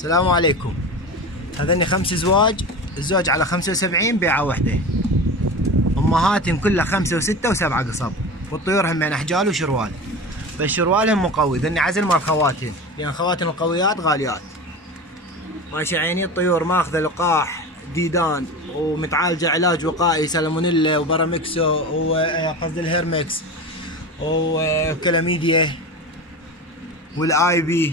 السلام عليكم. هذني 5 زواج، الزوج على 75 بيعة وحدة. امهاتهم كلها 5 و6 و7 قصب، والطيور همين احجال وشروال. بس شروالهم مقوي، ذني عزل مال خواتهم، لان خواتهم القويات غاليات. ماشي عيني. الطيور ماخذه لقاح ديدان ومتعالجه علاج وقائي سالمونيلا وبرامكسو وقصد الهيرمكس وكلاميديا والاي بي،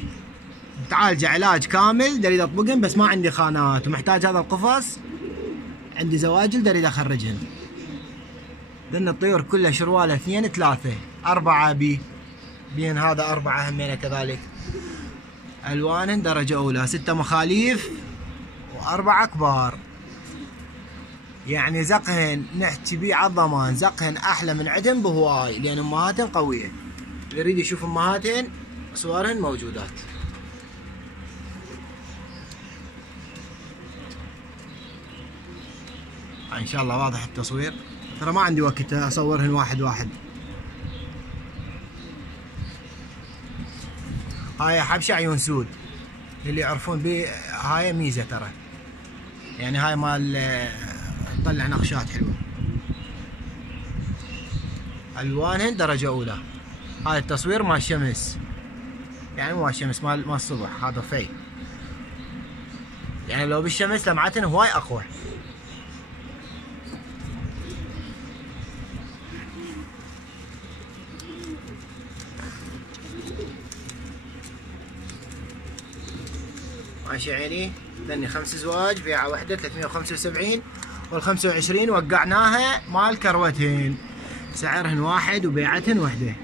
متعالجه علاج كامل. دريد اطبقهم بس ما عندي خانات، ومحتاج هذا القفص عندي زواجل دريد اخرجهن. ذن الطيور كلها شروالها 2 3 4 بين هذا 4 همينه كذلك. الوانهن درجه اولى، 6 مخاليف و4 كبار. يعني زقهن نحكي بيه على الضمان، زقهن احلى من عدن بهواي، لان امهاتهن قويه. اللي يريد يشوف امهاتهن صورهن موجودات. ان شاء الله واضح التصوير، ترى ما عندي وقت اصورهن واحد واحد. هاي حبشه عيون سود، اللي يعرفون بيه هاي ميزه ترى، يعني هاي مال تطلع نقشات حلوه. الوانهن درجه اولى. هاي التصوير مال الشمس، يعني مو مال الشمس، مال الصبح، هذا في يعني لو بالشمس لمعتهن هواي اقوى. ماشي عيني. ذني 5 زواج بيعة وحدة 375، وال25 وقعناها مال كروتين، سعرهن واحد وبيعتهن وحدة.